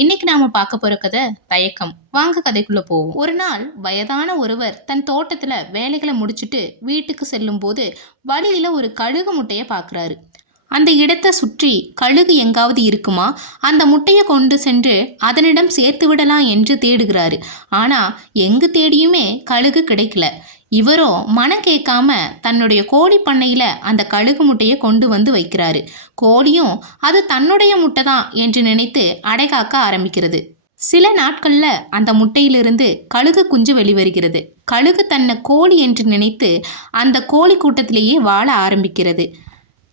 இன்னைக்கு நாம பார்க்க போற கதை தயக்கம். வாங்க கதைக்குள்ள போவோம். ஒரு நாள் வயதான ஒருவர் தன் தோட்டத்துல வேலைகளை முடிச்சிட்டு வீட்டுக்கு செல்லும் போது வழியில ஒரு கழுகு முட்டையை பார்க்குறாரு அந்த இடத்தை சுற்றி கழுகு எங்காவது இருக்குமா? அந்த முட்டையை கொண்டு சென்று அதனிடம் சேர்த்து விடலாம் என்று தேடுகிறாரு. ஆனா எங்கு தேடியுமே கழுகு கிடைக்கல. இவரோ மனம் கேட்காம தன்னுடைய கோழி பண்ணையில அந்த கழுகு முட்டையை கொண்டு வந்து வைக்கிறாரு. கோழியும் அது தன்னுடைய முட்டை தான் என்று நினைத்து அடைகாக்க ஆரம்பிக்கிறது. சில நாட்கள்ல அந்த முட்டையிலிருந்து கழுகு குஞ்சு வெளிவருகிறது. கழுகு தன்னை கோழி என்று நினைத்து அந்த கோழி கூட்டத்திலேயே வாழ ஆரம்பிக்கிறது.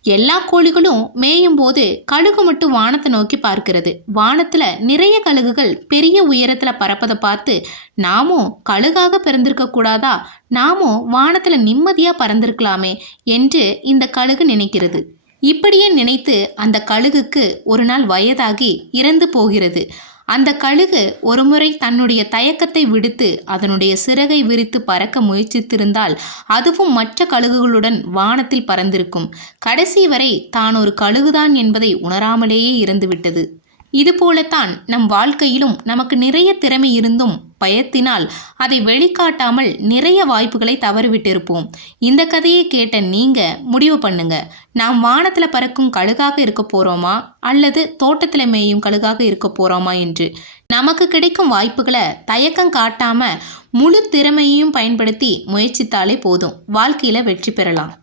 எல்லா கோழிகளும் மேயும் போது கழுகு மட்டும் வானத்தை நோக்கி பார்க்கிறது. வானத்துல நிறைய கழுகுகள் பெரிய உயரத்துல பறப்பதை பார்த்து நாமும் கழுகாக பிறந்திருக்க கூடாதா? நாமும் வானத்துல நிம்மதியா பறந்திருக்கலாமே என்று இந்த கழுகு நினைக்கிறது. இப்படியே நினைத்து அந்த கழுகுக்கு ஒரு நாள் வயதாகி இறந்து போகிறது. அந்த கழுகு ஒருமுறை தன்னுடைய தயக்கத்தை விடுத்து அதனுடைய சிறகை விரித்து பறக்க முயற்சித்திருந்தால் அதுவும் மற்ற கழுகுகளுடன் வானத்தில் பறந்திருக்கும். கடைசி வரை தான் ஒரு கழுகுதான் என்பதை உணராமலேயே இறந்துவிட்டது. இதுபோலத்தான் நம் வாழ்க்கையிலும் நமக்கு நிறைய திறமை இருந்தும் பயத்தினால் அதை வெளிக்காட்டாமல் நிறைய வாய்ப்புகளை தவறிவிட்டிருப்போம். இந்த கதையை கேட்ட நீங்க முடிவு பண்ணுங்க. நாம் வானத்தில் பறக்கும் கழுகாக இருக்க போறோமா? அல்லது தோட்டத்தில் மேயும் கழுகாக இருக்க போறோமா என்று. நமக்கு கிடைக்கும் வாய்ப்புகளை தயக்கம் காட்டாம முழு திறமையையும் பயன்படுத்தி முயற்சித்தாலே போதும். வாழ்க்கையில வெற்றி பெறலாம்.